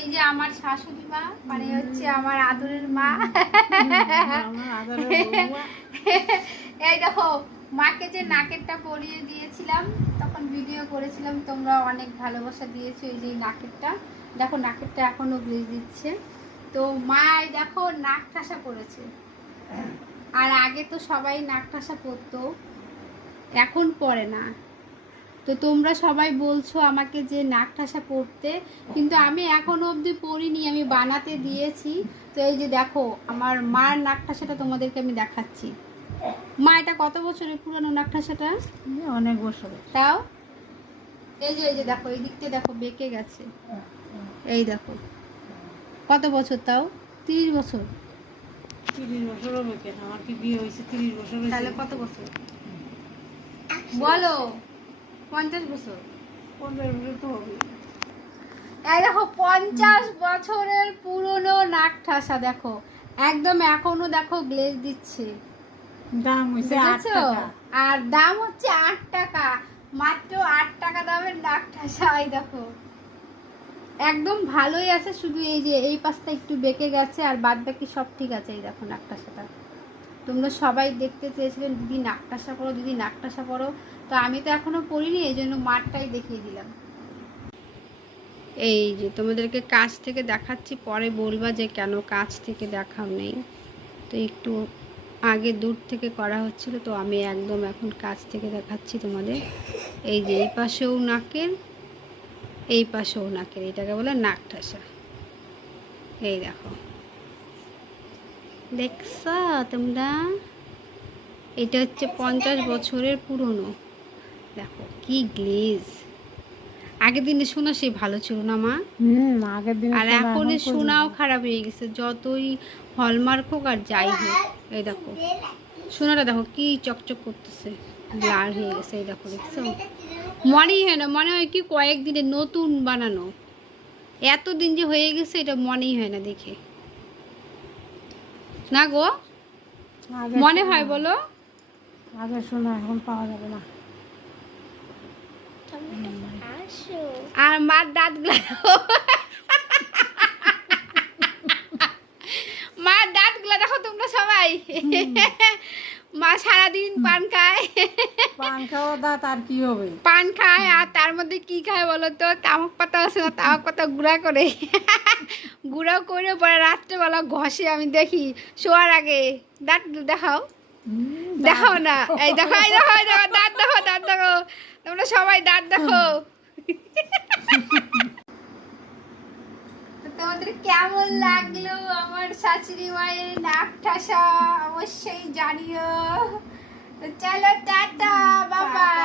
এই যে আমার শাশুড়ি মা মানে হচ্ছে আমার আদরের মা। এই দেখো, মাকে যে নাকেরটা পরিয়ে দিয়েছিলাম, তখন ভিডিও করেছিলাম, তোমরা অনেক ভালোবাসা দিয়েছ এই যে নাকেরটা। দেখো, নাকেরটা এখনও গ্লেজ দিচ্ছে। তো মা এই দেখো, নাক ঠাসা করেছে। আর আগে তো সবাই নাক ঠাসা পরতো এখন পরে না। তো তোমরা সবাই বলছো আমাকে যে নাক ঠাসা পরতে কিন্তু আমি এখনও অবধি পরিনি আমি বানাতে দিয়েছি। তো এই যে দেখো আমার মার নাক ঠাসাটা তোমাদেরকে আমি দেখাচ্ছি। মা এটা কত বছরের পুরনো নাক ঠাসাটা অনেক বছর তাও? এই যে এই যে দেখো এই দিকটা দেখো বেঁকে গেছে। এই দেখো। কত বছর তাও? তিরিশ বছর। তিরিশ বছর হবে আমার কি বিয়ে হয়েছে তিরিশ বছর তাহলে কত বছর? বলো। পঞ্চাশ বছর। তো হবে। এই দেখো পঞ্চাশ বছরের পুরনো নাক ঠাসা দেখো। একদম এখনও দেখো গ্লেজ দিচ্ছে। দাম আর দাম হচ্ছে আট টাকা। মাত্র আট টাকা দামের নাক ঠাসা এই দেখো। একদম ভালোই আছে শুধু এই যে এই পাশটা একটু বেঁকে গেছে আর বাদ বাকি সব ঠিক আছে এই দেখো নাক ঠাসাটা। তোমরা সবাই দেখতে চেয়েছিলেন, দিদি নাকটাসা পড়ো দিদি নাকটাসা পড়ো তো আমি তো এখনও পড়িনি, এই জন্য মাঠটাই দেখিয়ে দিলাম। এই যে তোমাদেরকে কাছ থেকে দেখাচ্ছি, পরে বলবা যে কেন কাছ থেকে দেখাও নেই। তো একটু আগে দূর থেকে করা হচ্ছিল, তো আমি একদম এখন কাছ থেকে দেখাচ্ছি তোমাদের। এই যে এই পাশেও নাকের, এই পাশেও নাকের, এটাকে বলে নাক ঠাসা এই দেখো। দেখছ তোমরা? এটা হচ্ছে পঞ্চাশ বছরের পুরনো। দেখো কি গ্লেজ আগের দিনে শোনা সে ভালো ছিল না মা? হুম আগের দিন আর এখন সোনাও খারাপ হয়ে গেছে যতই হলমার্ক হোক আর যাই হোক। এই দেখো সোনাটা দেখো কি চকচক করতেছে ব্লার হয়ে গেছে এই দেখো দেখছ? মনেই হয় না মনে হয় কি কয়েকদিনে নতুন বানানো। এতদিন যে হয়ে গেছে এটা মনেই হয় না দেখে। না গো? মনে হয় বলো। আগে শোনা এখন পাওয়া যাবে না। আর মার দাঁতগুলো মার দাঁতগুলো দেখো তোমরা সবাই। মা সারাদিন পান খায়। পান খাওয়া দাঁত আর কি হবে? পান খায় আর তার মধ্যে কি খায় বলো তো? তামাক পাতা আছে না? তামাক পাতা গুঁড়া করে। গুঁড়া করে পরে রাত্রেবেলা ঘষে আমি দেখি শোয়ার আগে দাঁত দেখাও। দেখাও না। এই দেখো এই দেখো এই দেখো দাঁত দেখো দাঁত দেখো। তোমরা সবাই দাঁত দেখো। তোমাদের কেমন লাগল আমার শাশুড়ি মায়ের নাক ঠাসা? অবশ্যই জানিও। তো চলো টাটা বাবা